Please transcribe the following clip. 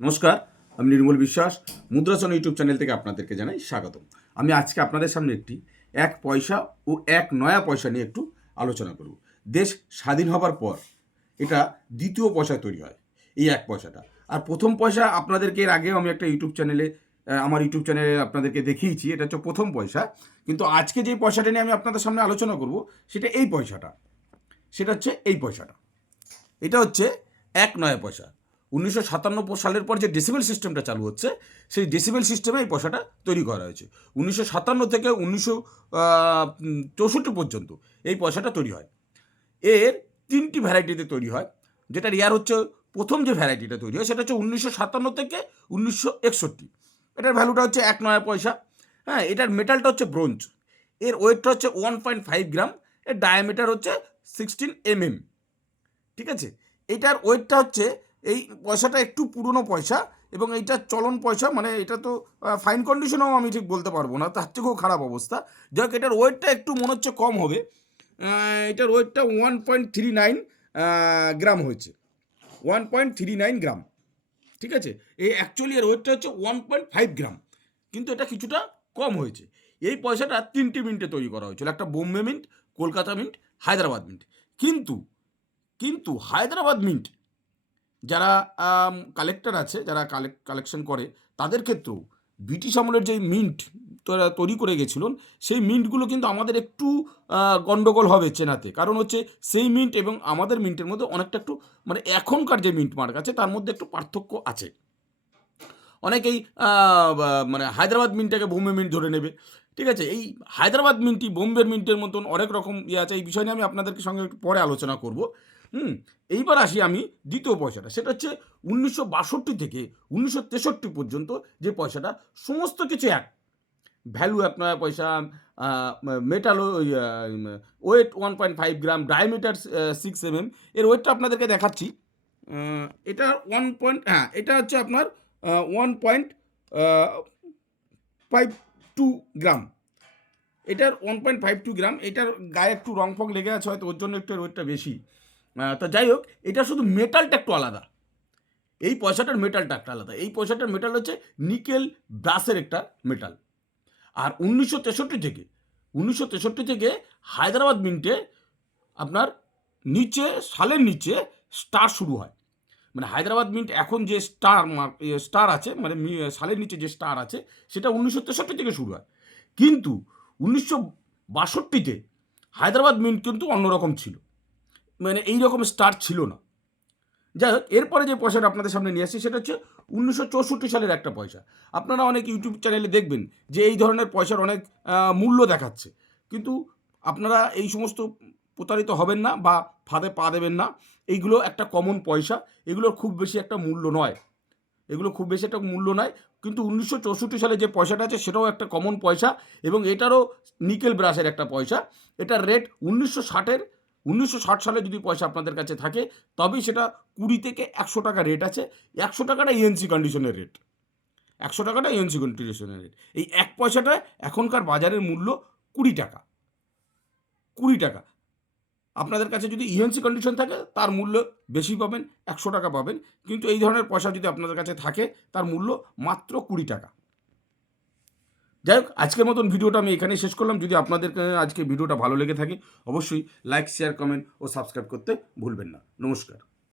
নমস্কার, আমি নির্মল বিশ্বাস। মুদ্রাচন ইউটিউব চ্যানেল থেকে আপনাদেরকে জানাই স্বাগতম। আমি আজকে আপনাদের সামনে একটি এক পয়সা ও এক নয়া পয়সা নিয়ে একটু আলোচনা করব। দেশ স্বাধীন হবার পর এটা দ্বিতীয় পয়সা তৈরি হয়, এই এক পয়সাটা। আর প্রথম পয়সা আপনাদেরকে এর আগেও আমি একটা ইউটিউব চ্যানেলে আমার ইউটিউব চ্যানেলে আপনাদেরকে দেখিয়েছি, এটা হচ্ছে প্রথম পয়সা। কিন্তু আজকে যে পয়সাটা নিয়ে আমি আপনাদের সামনে আলোচনা করব, সেটা এই পয়সাটা। সেটা হচ্ছে এই পয়সাটা। এটা হচ্ছে এক নয়া পয়সা। উনিশশো সাতান্ন সালের পর যে ডেসিবেল সিস্টেমটা চালু হচ্ছে, সেই ডেসিবেল সিস্টেমে এই পয়সাটা তৈরি করা হয়েছে। উনিশশো সাতান্ন থেকে উনিশশো চৌষট্টি পর্যন্ত এই পয়সাটা তৈরি হয়। এর তিনটি ভ্যারাইটিতে তৈরি হয়। যেটার ইয়ার হচ্ছে, প্রথম যে ভ্যারাইটিটা তৈরি হয়, সেটা হচ্ছে উনিশশো সাতান্ন থেকে উনিশশো একষট্টি। এটার ভ্যালুটা হচ্ছে এক নয়া পয়সা। হ্যাঁ এটার মেটালটা হচ্ছে ব্রোঞ্জ এর ওয়েটটা হচ্ছে ওয়ান পয়েন্ট ফাইভ গ্রাম এর ডায়ামিটার হচ্ছে সিক্সটিন এমএম ঠিক আছে? এটার ওয়েটটা হচ্ছে এই পয়সাটা একটু পুরনো পয়সা এবং এইটা চলন পয়সা মানে এটা তো ফাইন কন্ডিশনেও আমি ঠিক বলতে পারব না, তার থেকেও খারাপ অবস্থা। যাই এটার ওয়েটটা একটু মনে হচ্ছে কম হবে। এটার ওয়েটটা one point three nine gram হয়েছে। One point three nine gram. ঠিক আছে? এই অ্যাকচুয়ালি এর ওয়েটটা হচ্ছে ওয়ান পয়েন্ট ফাইভ গ্রাম। কিন্তু এটা কিছুটা কম হয়েছে। এই পয়সাটা তিনটি মিন্টে তৈরি করা হয়েছিল। একটা Bombay mint Kolkata mint Hyderabad mint কিন্তু কিন্তু হায়দ্রাবাদ মিন্ট যারা কালেক্টর আছে, যারা কালেক্ট কালেকশন করে, তাদের ক্ষেত্রেও ব্রিটিশ আমলের যে মিন্ট তারা তৈরি করে গেছিলেন, সেই মিন্টগুলো কিন্তু আমাদের একটু গণ্ডগোল হবে চেনাতে। কারণ হচ্ছে সেই মিন্ট এবং আমাদের মিন্টের মধ্যে অনেকটা একটু মানে এখনকার যে মিন্ট মার্ক আছে, তার মধ্যে একটু পার্থক্য আছে। অনেকেই মানে হায়দ্রাবাদ মিন্টটাকে বোম্বে মিন্ট ধরে নেবে। ঠিক আছে? এই হায়দ্রাবাদ মিন্টই বোম্বের মিন্টের মতন অনেক রকম ইয়ে আছে, এই বিষয় নিয়ে আমি আপনাদেরকে সঙ্গে একটু পরে আলোচনা করব। হুম, এইবার আসি আমি দ্বিতীয় পয়সাটা। সেটা হচ্ছে উনিশশো বাষট্টি থেকে উনিশশো তেষট্টি পর্যন্ত যে পয়সাটা, সমস্ত কিছু এক। ভ্যালু এক নয়া পয়সা metal weight one point five gram diameter six M M এর ওয়েটটা আপনাদেরকে দেখাচ্ছি। এটা ওয়ান পয়েন্ট হ্যাঁ এটা হচ্ছে আপনার one point five two gram এটার one point five two gram এটার গায়ে একটু রং ফং লেগে আছে, হয়তো ওর জন্য একটু ওয়েটটা বেশি। তো যাই হোক, এটা শুধু মেটালটা একটু আলাদা। এই পয়সাটার মেটালটা একটা আলাদা। এই পয়সাটার মেটাল হচ্ছে নিকেল ব্রাসের একটা মেটাল আর উনিশশো তেষট্টি থেকে, উনিশশো তেষট্টি থেকে হায়দ্রাবাদ মিন্টে আপনার নিচে, সালের নিচে স্টার শুরু হয়। মানে হায়দ্রাবাদ মিন্ট এখন যে স্টার স্টার আছে মানে সালের নিচে যে স্টার আছে, সেটা উনিশশো তেষট্টি থেকে শুরু হয়। কিন্তু উনিশশো বাষট্টিতে হায়দ্রাবাদ মিন্ট কিন্তু অন্যরকম ছিল। মানে এই রকম স্টার ছিল না। যাই হোক, এরপরে যে পয়সাটা আপনাদের সামনে নিয়ে আসছি, সেটা হচ্ছে উনিশশো চৌষট্টি সালের একটা পয়সা। আপনারা অনেক ইউটিউব চ্যানেলে দেখবেন যে এই ধরনের পয়সার অনেক মূল্য দেখাচ্ছে। কিন্তু আপনারা এই সমস্ত প্রতারিত হবেন না বা ফাঁদে পা দেবেন না। এইগুলো একটা কমন পয়সা। এগুলোর খুব বেশি একটা মূল্য নয়। এগুলো খুব বেশি একটা মূল্য নয়। কিন্তু উনিশশো চৌষট্টি সালে যে পয়সাটা আছে, সেটাও একটা কমন পয়সা এবং এটারও নিকেল ব্রাশের একটা পয়সা। এটার রেট উনিশশো ষাটের উনিশশো ষাট সালে যদি পয়সা আপনাদের কাছে থাকে, তবেই সেটা কুড়ি থেকে একশো টাকা রেট আছে। একশো টাকাটা ইএনসি কন্ডিশনের রেট একশো টাকাটা ইএনসি কন্ডিশনের রেট এই এক পয়সাটা এখনকার বাজারের মূল্য কুড়ি টাকা। কুড়ি টাকা। আপনাদের কাছে যদি ইএনসি কন্ডিশন থাকে, তার মূল্য বেশি পাবেন, একশো টাকা পাবেন। কিন্তু এই ধরনের পয়সা যদি আপনাদের কাছে থাকে, তার মূল্য মাত্র কুড়ি টাকা। যাই হোক, আজকের মতন ভিডিওটা আমি এখানেই শেষ করলাম। যদি আপনাদের আজকে ভিডিওটা ভালো লেগে থাকে, অবশ্যই লাইক শেয়ার কমেন্ট ও সাবস্ক্রাইব করতে ভুলবেন না। নমস্কার।